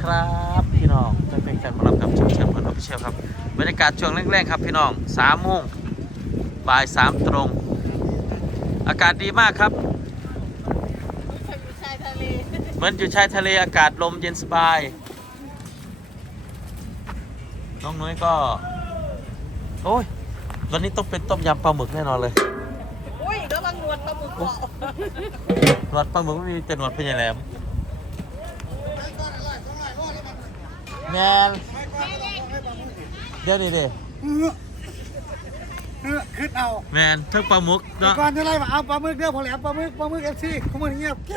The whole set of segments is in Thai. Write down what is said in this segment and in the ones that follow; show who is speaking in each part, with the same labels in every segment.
Speaker 1: ครับพี่น้องเป็นแฟนบอลกับช่องแชมป์บอลออฟฟิเชียลครับบรรยากาศช่วงแรกๆครับพี่น้อง3 โมงบ่าย 3ตรงอากาศดีมากครับเหมือนอยู่ชายทะเลอากาศลมเย็นสบายน้องนุ้ยก็โอ้ยวันนี้ต้องเป็นต้มยำปลาหมึกแน่นอนเลย
Speaker 2: อุ้ยแล้วบางนวดปลาหมึกเกาะ
Speaker 1: หนวดปลาหมึกไม่มีแต่หนวดพญาแหลมแมนเดี๋ยวดิ
Speaker 3: ขึ้นเอา
Speaker 1: แมนเท่าปลาหมึกเนาะ
Speaker 3: ก่อนจะไล่มาเอาปลาหมึกเด้อพอแหลมปลาหมึกเอฟซีเขามาเงียบเก็บ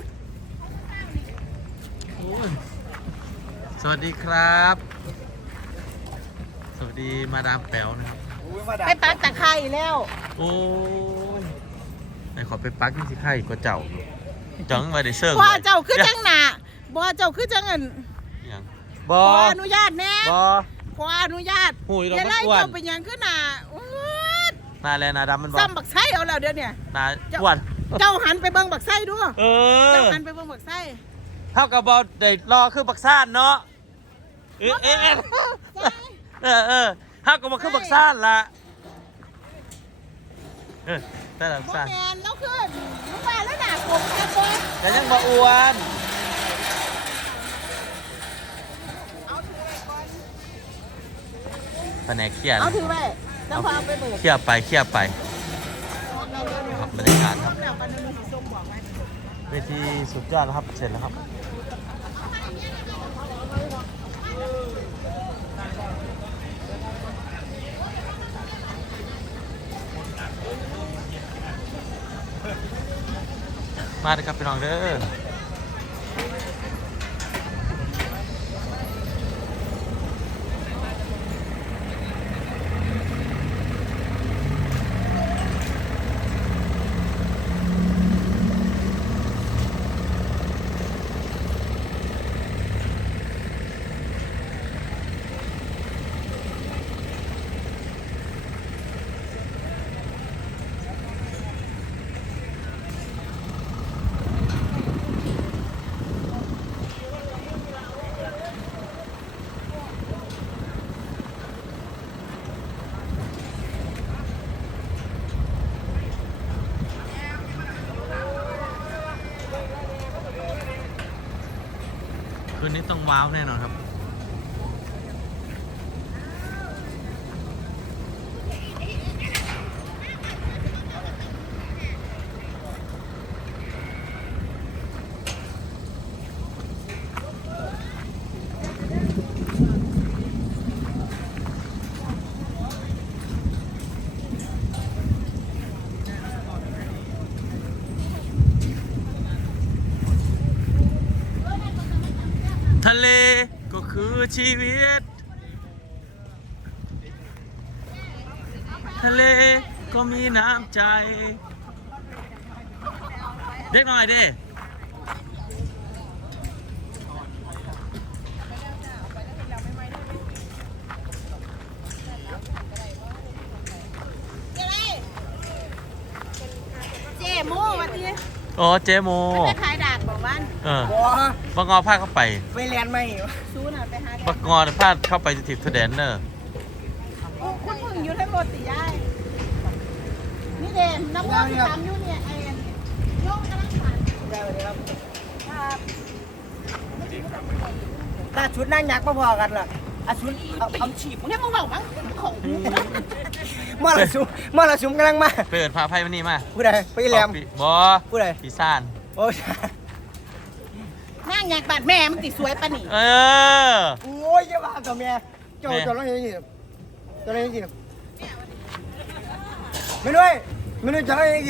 Speaker 1: สวัสดีครับสวัสดีมาดามแป๋วนะครับ
Speaker 2: ไปปักตะไคร้แล้ว
Speaker 1: โอ้ยไหนขอไปปักนี่สิไข่ก็เจ้าจังมาได้เซิร์ฟ
Speaker 2: ว่าเจ้าคือจังหนาบ่เจ้าคือจังเงิน
Speaker 1: บอ
Speaker 2: อนุญาตแน่ขออนุญาตอย่าไล่เจ้าไปยังขึ้นหนา
Speaker 1: นาแลนาดำมันบอก
Speaker 2: ซ้ำบักไส้เอาแล้วเดี๋ยวเนี่ย
Speaker 1: นาอ้วน
Speaker 2: เจ้าหันไปเบิ่งบักไส้ดูเจ้าหันไปเบิ่งบักไส้
Speaker 1: เท่ากับบอลได้รอคือบักซ่านเนาะเท่ากับมาคือบักซ่านละแต่ละบักซ่าน
Speaker 2: แมนแล้วคือลูกปลาแล้วหนาผมแค่บอล
Speaker 1: แต่ยังบ่อ้วนแผนกเขี่ย
Speaker 2: เอาถือไปแล้วพอเอาไปเบิก
Speaker 1: เขี่ยไปครับบรรยากาศครับเวทีสุดยอดนะครับเสร็จแล้วครับมาเลยครับพี่น้องเด้อคืนนี้ต้องว้าวแน่นอนครับทะเลก็คือชีวิตทะเลก็มีน้ำใจเด็กหน่อยดิ
Speaker 2: เจโม่วันนี้
Speaker 1: โอ้เจโม
Speaker 2: ไปขายดากบอกว่า
Speaker 1: บังงอพาเข้าไป
Speaker 3: ไปเรียนไหม
Speaker 2: ซูน่ะไปหา
Speaker 1: บังงอพาเข้าไปติดทะเดนเนอร์
Speaker 2: คุณพึ่งอยู่ทั้งหมดสิยายนี่เด่นน้ำมันทำอยู่เนี่ยไอ้โยกกำลังผ่านครับ
Speaker 3: แต่ชุดนั่งยักษ์พอๆกันล่ะชุด
Speaker 2: เอาฉีบเนี่ยมึงบอกมั้งของ
Speaker 3: มอละชุมกำลังมา
Speaker 1: เปิดพาไพ่วันนี้มา
Speaker 3: ผู้ใดไปแหลม
Speaker 1: บอ
Speaker 3: ผู้ใด
Speaker 1: พี่ซ่าน
Speaker 3: โอ้ย
Speaker 2: นั่งอยากบาดแม่มันติดสวยปะนี่
Speaker 3: โอ้ยจะบ้ากับแม่เจ้าร้องยังไงจะร้องยังไงไม่ด้วยจะร้องยังไง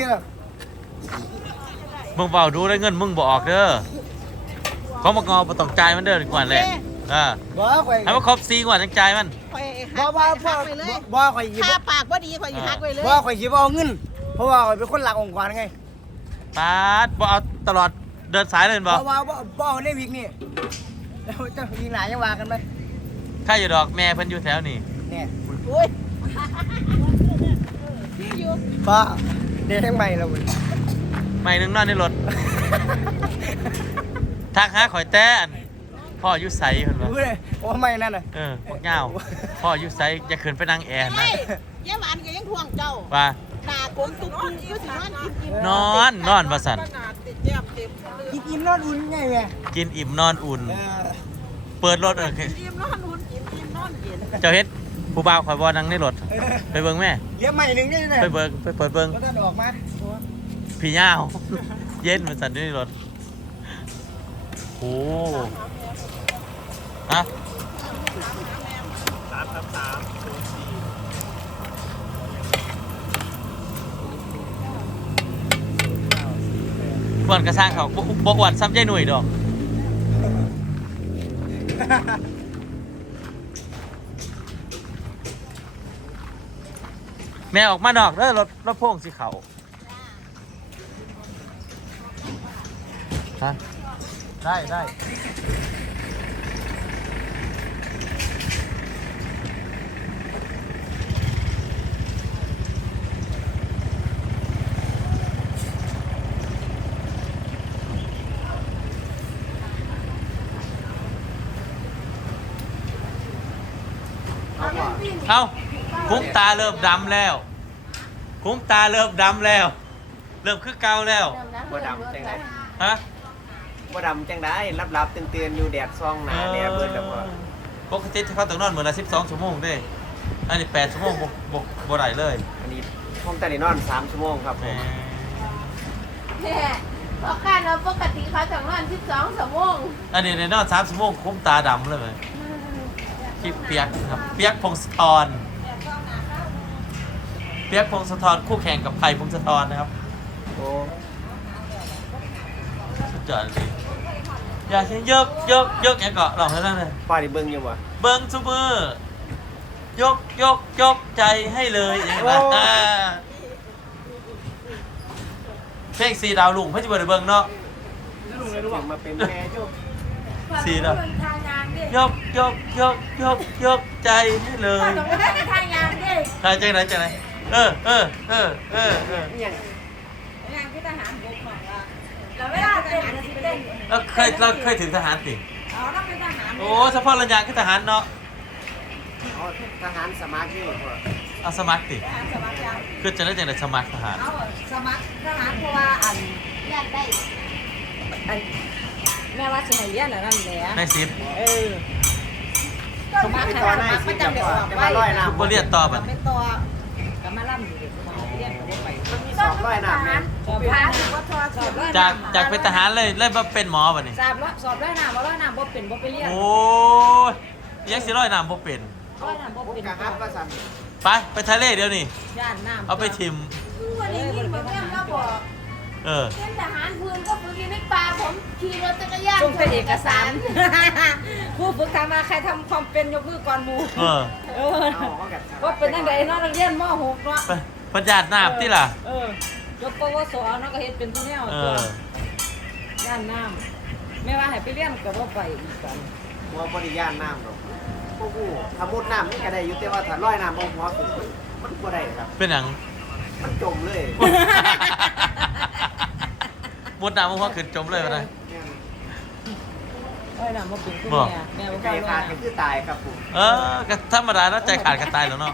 Speaker 1: มึงเบาดูได้เงินมึงบอกเด้อเขามางอประตองใจมันเด้อดีกว่าเลยให้มันครบ4 กว่าจังใจมัน
Speaker 3: บ่ข่อย
Speaker 2: ถ้าปากบ่ดีข่อยหักไปเลย
Speaker 3: บ่ข่อยสิบ่เอาเงินเพราะว่าข่อยเป็นคนหลักองค์กรไง
Speaker 1: ปาดบ่เอาตลอดเดินสายเลยบ่
Speaker 3: เพราะว่าบ่เอาในวิกนี่แล้วจะยิงหลายยังว่ากันไหม
Speaker 1: ข้าอยู่ดอกแม่เพิ่นอยู่แถวนี่
Speaker 3: เนี่ยอุ้ยป้าเดี๋ยวทั้งใหม่แล้ว
Speaker 1: ใหม่นึงนอนในรถทักหาข่อยแต้พ่ออยุไซเห็นปะ
Speaker 3: รู้เลยว่าไม่นั่นน่ะ
Speaker 1: พวกเงาพ่ออยุไซอย่าขืนไปนั่งแอร์นะ
Speaker 2: เฮ้ยยายหวานก็ยังทวงเจ้า
Speaker 1: ว่า
Speaker 2: หน้ากลมตุ๊กตุ๊กอยู่สินอนกินอิ่ม
Speaker 1: นอนประสัน
Speaker 3: กินอิ่มนอนอุ่นไงแม่
Speaker 1: กินอิ่มนอนอุ่น เปิดรถ
Speaker 2: อิ่มนอนอุ่นกินอิ่มนอนเย็น
Speaker 1: เจ้าเฮ็ดผู้บ่าวคอยบอนั่งในรถไปเบิ่งแม่
Speaker 3: เลี้ยงใหม่หนึ่งนี่นะ
Speaker 1: ไปเบิ่งไปเปิดเบิ่ง
Speaker 3: ก็ท่านออกมา
Speaker 1: พี่ย่าว เย็นประสันในรถโอ้ฮะอ้วนกระสร้างเขาบ่อ้วนซ้ำใจหนุ่ยดอก แม่ออกมานอกเด้อรถพ่วงสีเขาฮะได้เอาคุ้มตาเริ่มดำแล้ว คุ้มตาเริ่มดำแล้ว เริ่มคือเก่าแล้ว
Speaker 4: บ่ดำจังได๋
Speaker 1: ฮะ
Speaker 4: บ่ดำจังได๋รับๆตื่นๆอยู่แดดซ่องหน้าแดดเบิดแล้วบ่
Speaker 1: ปกติเขาต้องนอนมื้อละ12 ชั่วโมงเด้อันนี้8 ชั่วโมงบ่ได้เลย
Speaker 4: อันนี้ผมแต่ได้นอน3ชั่วโมงครับผ
Speaker 1: แหม
Speaker 4: ม
Speaker 2: เนี่ยเพราะการเราปกติเขาจะนอน12 ชั่วโมง
Speaker 1: อันนี้ในนอน3 ชั่วโมงคุ้มตาดำเลยไหมพี่เปียกครับเปียกพงศธรเปียกพงศธรคู่แข่งกับไผ่พงศธรนะครับ
Speaker 4: โอ้
Speaker 1: สุดยอดเลยอยากเห็นยกอย่างเกาะลองให้ได้เลย
Speaker 4: ป้าได้เบิ่งอยู่บ่
Speaker 1: เบิ้งซูเปอร์ยกใจให้เลยอย่างนี้นะเพลงสีดาวลุงเพื่อจะเปิดเบิ้งเนาะ
Speaker 4: ถึงมาเป็นแม่จุ๊บ
Speaker 1: สีดาว
Speaker 2: ทางงานดิ
Speaker 1: ยกใจให้เลย
Speaker 2: ต้องไปทางงานดิ
Speaker 1: ใครใจไหนเออ
Speaker 4: อิหยัง
Speaker 2: งานที่ทหารบกบอกว่าเราเวลาเต้นเราสิเต้น
Speaker 1: แล้วเคยถึงทหารสิ
Speaker 2: อ๋อต้องเป็นทหาร
Speaker 1: โอ้เฉพาะระยะคือทหารเนาะ
Speaker 4: อ๋อทหารสมัครอยู่บ่
Speaker 1: เอาสมัครสิ
Speaker 2: ทหารสมัครยัง
Speaker 1: คือจะได้จังไดสมัครทหาร
Speaker 2: เอาสมัครทหารเพราะว่าอยากได้แม่ว่าสิให้เรียนนั่นแหละ
Speaker 1: ในซิป
Speaker 2: เออ
Speaker 4: สมัครต่อหน้าสิจะบ่จะมาร้อยน้ำ
Speaker 1: บ่เรียนต่อบัดนี้
Speaker 2: เป็นตัวก็มาล่ำอยู่เด็กเรียนก็บ่ไป
Speaker 4: มันมี200น้ำแม่
Speaker 2: สอบผ่านก็ทอสอบร้อย
Speaker 1: จากเป็นทหารเลยมาเป็นหมอบัดนี้
Speaker 2: สอบร้อยน้ำว่าร้อยน้ำบ่เป็นบ่ไปเรียน
Speaker 1: โอ้ยยังสิร้อยน้ำบ่เป็น
Speaker 2: ร้อยน้ำบ่
Speaker 4: ผม
Speaker 2: เป็น
Speaker 4: กะฮับว่าซั่น
Speaker 1: ไปทะเลเดี๋ยวนี้
Speaker 2: ย่านน้ำ
Speaker 1: เอาไปทิม
Speaker 2: วันนี้นี่บ่แม่นเราบอก
Speaker 1: เออ
Speaker 2: เป็นทหารพื้นก็ฝึกอยู่ในป่าผมขี่รถจักรยาน
Speaker 5: ส่งเป็นเอกสาร ผู้ฝึกถามมาใครทำความเป็นยกมือก่อนหมู
Speaker 1: เออ
Speaker 5: เออ
Speaker 4: เอาเขากั
Speaker 5: ว่าเป็นยังไงเนาะนักเรียนม .6 เนาะ
Speaker 1: ไปปัญญาน้ำที่ล่ะ
Speaker 5: เออยกปวสเนาะก็เฮ็ดเป็นทุกแนว
Speaker 1: เอ
Speaker 5: ตัว
Speaker 1: อ
Speaker 5: ย่านน้ำไม่ว่าให้ไปเรียนก็บ่ไปอีกกัน
Speaker 4: หัวบ่ได้ย่านน้ำหรอกโอ้โหถ้ามุดน้ำนี่ก็ได้อยู่แต่ว่าถ้าร้อยน้ำบ่หัวขึ้นมันบ่ได้ครับ
Speaker 1: เป็นหยัง
Speaker 4: มันจมเลย
Speaker 1: มุดน้ำมันหัวขึ้นจมเลยนะ
Speaker 5: เอ้ยน่ะบ่เป็นคุณ
Speaker 1: บอก
Speaker 5: แม่บ่
Speaker 4: ใจ
Speaker 5: เข้า
Speaker 4: ขาด
Speaker 5: ว่า
Speaker 4: ก็คือตายครับผม
Speaker 1: เออก็ธรรมดาแล้วใจขาดกันตายแล้วเนาะ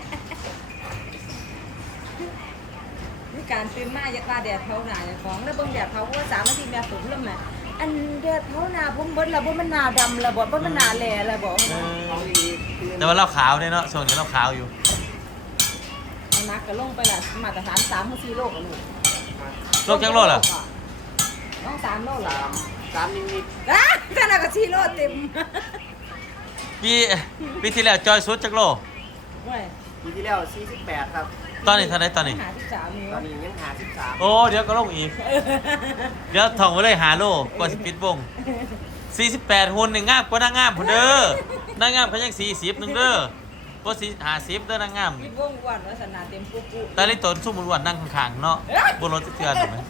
Speaker 5: มีการตื่นมาอย่าว่าแดดเผาหน้าอย่าของแล้วเบิ่งแดดเผาว่า3นาทีแม่ฝนลงมาอันแดดเผาหน้าผมเบิดแล้วบ่มันหน้าดำแล้วบ่มันหน้าแหล่แล้วบ่
Speaker 4: เอาอีกคือ
Speaker 1: แต่ว่าเราขาวเนี่ยเนาะช่วงนี้เราขาวอยู่
Speaker 5: น้ำหนักก็ลงไปละมาตรฐาน3-4โลก็ลูก
Speaker 1: โลกจังโลเหรอ
Speaker 5: น้อง3โลเหรอ
Speaker 4: 3นิด
Speaker 5: อ่ะขนาดก็4โลเต็ม
Speaker 1: ปีที่แล้วจอยสุดจักโล
Speaker 5: เว้ย
Speaker 4: ๆปีที่แล้ว48ครับ
Speaker 1: ตอนนี้เท่าไหรตอนนี้
Speaker 5: หาที่สามนิ้ว
Speaker 4: ตอนนี้ยัง53
Speaker 1: โอ้เดี๋ยวก็ลงอีก เดี๋ยวท่องไว้เลยหาโลกว่าสิปิดวง48หุ่นนี่งามกว่านางงามพุ่นเด้อนางงามเขายัง40นึงเด้อบ่สิ50เด้อนางงาม
Speaker 5: มีวงกวนวัฒนาเต็มปุ๊บ
Speaker 1: ตอนนี้ตนซุ่มอ้วนๆนั่งข้างๆเนาะบนรถเทือนถูกไหม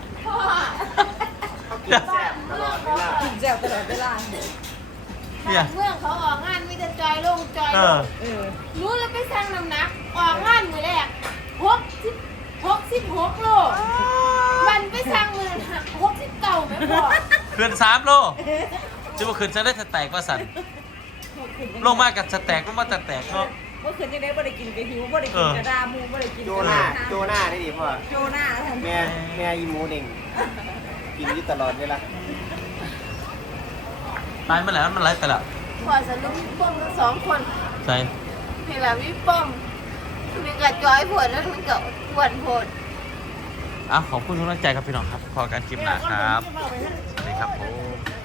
Speaker 4: เขากินแซ่บตลอดเวลา
Speaker 5: กินแซ่บตลอดเวลา
Speaker 1: เนี่ย
Speaker 2: เมืองเขาออกงานมีแต่จอยลงจอย
Speaker 1: เอ
Speaker 2: ล
Speaker 1: อง
Speaker 2: รู้แล้วไปสั่งน้ำหนักออกงานมือแรก66 โลมันไปสั่งมือ69ไม่พอ
Speaker 1: เกิน3โลจะมาขึ้นจะได้สแต็กว่าสั่นลงมากับสแต็กลงมาแต่แตกเนาะ
Speaker 5: เมื่อคืนยังได้บ่ได้กินกระหิวบ่ได้กินกระดามูบ่ได้กิน
Speaker 4: โจหน้าได้ดีพ่อ
Speaker 5: โจหน้าท่าน
Speaker 4: แม่อีหมูเด้งกินอยู่ตลอดเวลา
Speaker 1: ตายมาแล้วมันไรไปละ
Speaker 2: พอสรุปพี่ป้อมทั้งสองคน
Speaker 1: ใช่
Speaker 2: นี่แหละพี่ป้อมมีกระจอยผลแล้วมันก็ปวดผล
Speaker 1: ขอบคุณทุกท่านใจครับพี่น้องครับขอการคลิปหนาครับสวัสดีครับผม